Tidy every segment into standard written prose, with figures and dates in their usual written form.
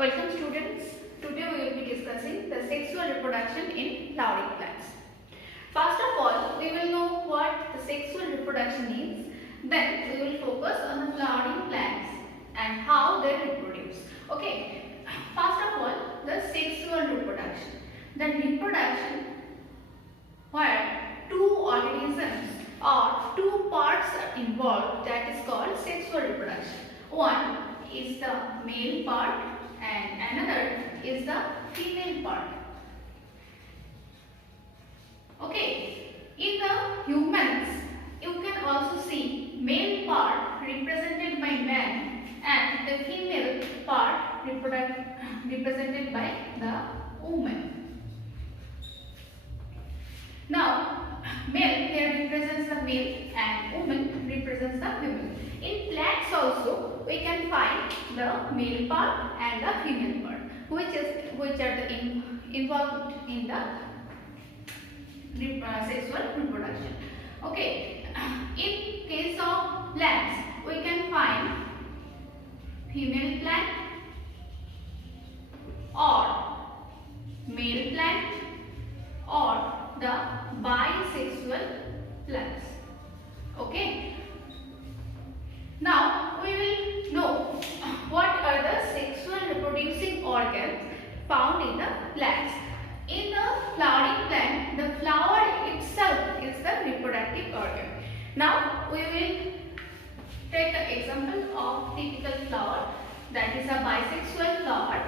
Welcome students. Today we will be discussing the sexual reproduction in flowering plants. First of all, we will know what the sexual reproduction is. Then we will focus on the flowering plants and how they reproduce. Okay. First of all, the sexual reproduction. The reproduction where two organisms or two parts are involved, that is called sexual reproduction. One is the male part and another is the female part. Okay, in the humans you can also see male part represented by man and the female part represented by the woman. Now male here represents the male and woman represents the female. In plants also we can find the male part and the female part, which are involved in the sexual reproduction. Okay, in case of plants we can find female plant or male plant or the bisexual plants. Okay. Now we will know what are the sexual reproducing organs found in the plants. In the flowering plant, the flower itself is the reproductive organ. Now we will take the example of typical flower, that is a bisexual flower.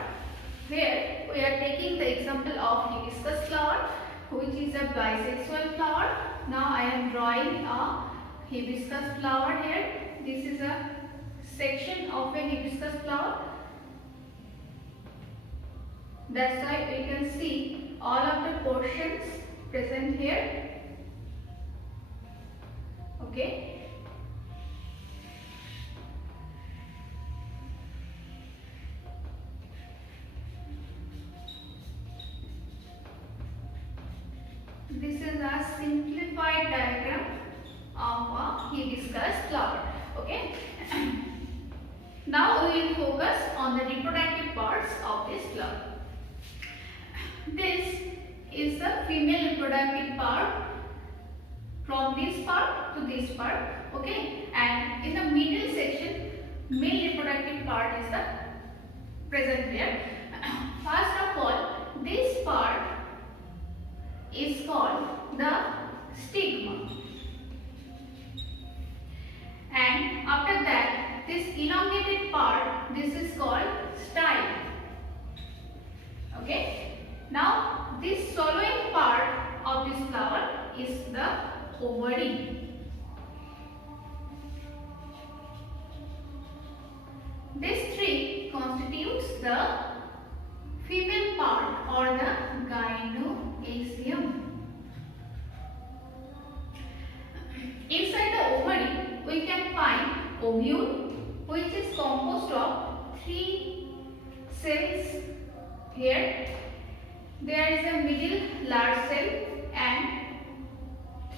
Here we are taking the example of hibiscus flower, which is a bisexual flower. Now I am drawing a hibiscus flower here. This is a section of a hibiscus flower. That's why we can see all of the portions present here. Okay. This is a simplified diagram of a hibiscus flower. Okay. Now we will focus on the reproductive parts of this flower. This is the female reproductive part, from this part to this part. Okay, and in the middle section male reproductive part is the present here. First of all, this part is called the stigma. And after that, this elongated part, this is called style. Okay. Now this swallowing part of this flower is the ovary. This tree constitutes the female part or the gynoecium. Inside the ovary we can find ovule, which is composed of 3 cells here. There is a middle large cell and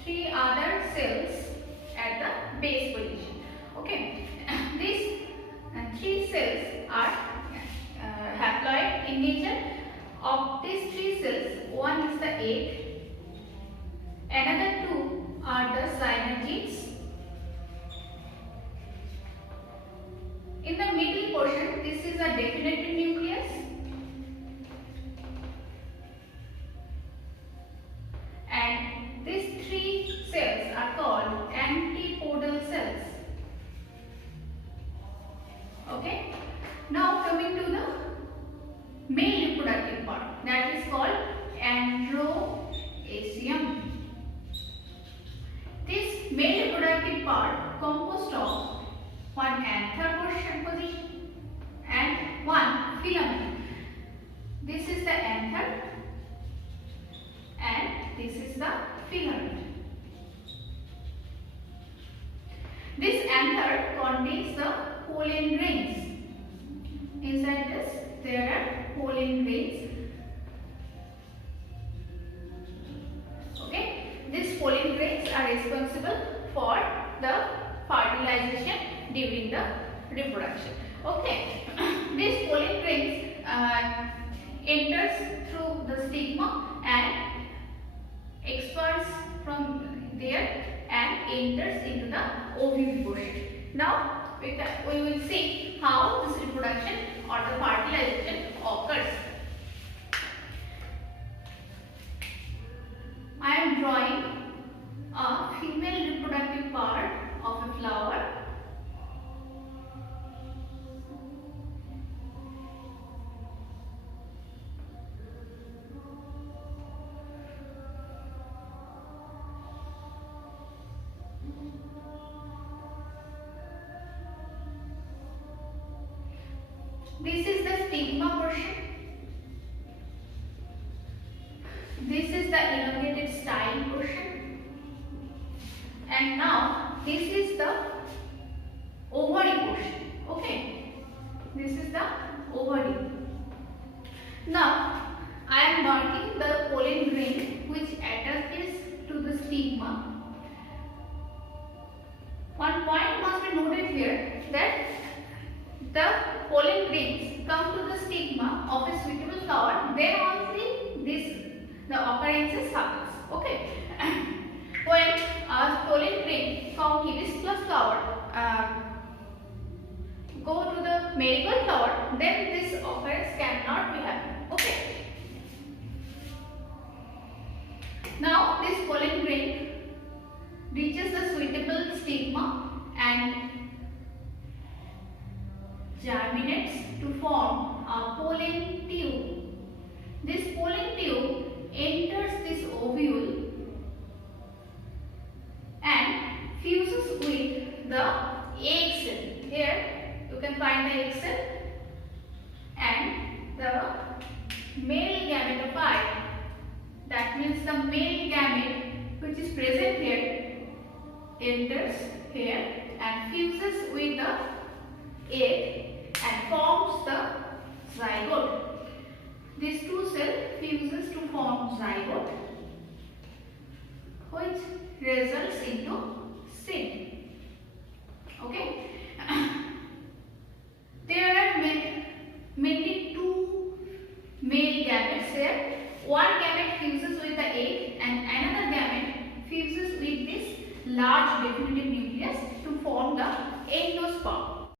3 other cells at the base position. Okay, these 3 cells are haploid in nature. Of these 3 cells, one is the egg, another 2 are the synergids. In the middle portion, this is a definite nucleus, and these 3 cells are called antipodal cells. Okay. Now coming to the male reproductive part, that is called androecium. This male reproductive part composed of one anther position and one filament. This is the anther and this is the filament. This anther contains the pollen grains. Inside this there are pollen grains. Okay, these pollen grains are responsible for the fertilization enters through the stigma and expels from there and enters into the ovule portion. Now we will see how this reproduction or the fertilization occurs. I am drawing a female reproductive part of a flower. This is the stigma portion. This is the elongated style portion. And now this is the ovary portion. Okay. This is the ovary. Now I am marking the pollen grain which attaches to the stigma. One point must be noted here that the pollen grains come to the stigma of a suitable flower, then only the occurrences happens. Okay. When a pollen grain from hibiscus flower go to the marigold flower, then this occurrence cannot be happen. Okay. Now this pollen grain reaches the suitable stigma and germinates to form a pollen tube. This pollen tube enters this ovule and fuses with the egg cell. Here you can find the egg cell and the male gametophyte. That means the male gamete which is present here enters here and fuses with the egg and forms the zygote. These two cells fuses to form zygote, which results into seed. Okay. There are mainly two male gametes here. One gamete fuses with the egg and another gamete fuses with this large definitive